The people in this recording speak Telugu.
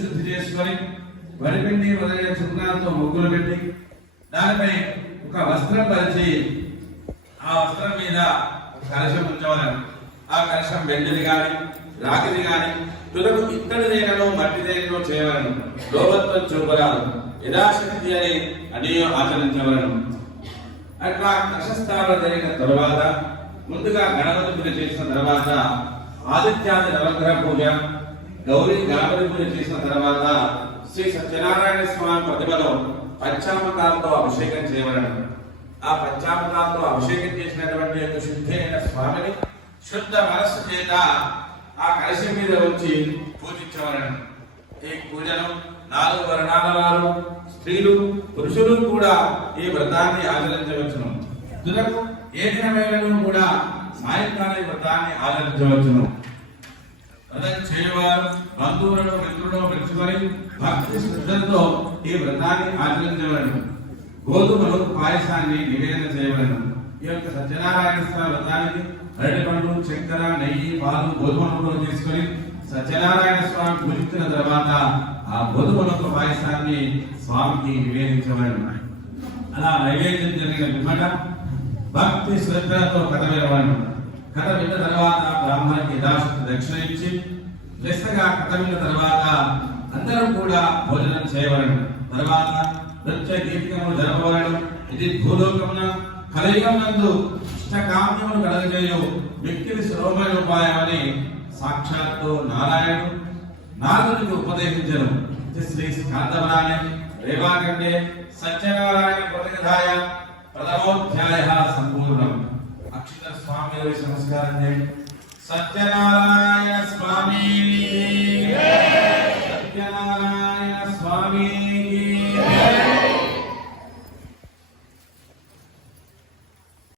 శుద్ధి చేసుకొని వరిపిండి మొదలైన చున్నాలతో ముగ్గులు పెట్టి దానిపై ఒక వస్త్రం పరిచి ఆ వస్త్రం మీద కలశం ఉంచవలను. ఆ కలశం వెండిది గాని రాగిది గాని తులకు ఇత్తడి దేనను మట్టి దేనను చేయవలను. లోభత్వం చూపరాదు. యథాశక్తి అని అనే ఆచరించవలను. అట్లా కలశస్థాపన జరిగిన తరువాత ముందుగా గణపతి పూజ చేసిన తర్వాత ఆదిత్యాది నవగ్రహ పూజ, గౌరీ గణపతి పూజ చేసిన తర్వాత శ్రీ సత్యనారాయణ స్వామి ప్రతిమలో పంచామృతాలతో అభిషేకం చేయవలను. ఆ పంచామృతాలతో అభిషేకం చేసినటువంటి యొక్క శుద్ధైన స్వామిని శుద్ధ మనస్సు చేత ఆ కలశం మీద ఉంచి పూజించవలను. ఈ పూజను 4 వర్ణాల వారు, స్త్రీలు, పురుషులు కూడా ఈ వ్రతాన్ని ఆచరించవచ్చును. తులకు ఏ దినవేళను కూడా సాయంకాలం వ్రతాన్ని ఆచరించవచ్చును. వ్రతం చేయవారు బంధువులను మిత్రులను పిలుచుకొని భక్తి శ్రద్ధలతో ఈ వ్రతాన్ని ఆచరించవలను. గోధుమలు పాయసాన్ని నివేదన చేయవలను. ఈ యొక్క సత్యనారాయణ స్వామి వ్రతానికి అరటి పండు, చక్కెర, నెయ్యి, పాలు, గోధుమలు తీసుకొని సత్యనారాయణ స్వామి పూజించిన తర్వాత ఆ గోధుమల పాయసాన్ని స్వామికి నివేదించవలను. అలా నైవేద్యం జరిగిన పిమ్మట భక్తి శ్రద్ధలతో కథ వినవలను. కథ విన్న తర్వాత బ్రాహ్మణునికి యథాశక్తి దక్షిణ ఇచ్చి లెస్సగా కథ విన్న తర్వాత అందరూ కూడా భోజనం చేయవలను. తర్వాత నృత్య గీతికములు జరపవలను. ఇది భూలోకమున కలియుగమునందు ఇష్టకామ్యములు కలగజేయు వ్యక్తిని సులభమైన ఉపాయమని సాక్షాత్తు నారాయణుడు నారదునికి ఉపదేశించను. శ్రీ స్కాందవరాయ రేవాఖండే సత్యనారాయణ ప్రతికథాయ ప్రథమోధ్యాయ సంపూర్ణం. అక్షిత స్వామి నమస్కారం చేయండి. సత్యనారాయణ స్వామి, సత్యనారాయణ స్వామి.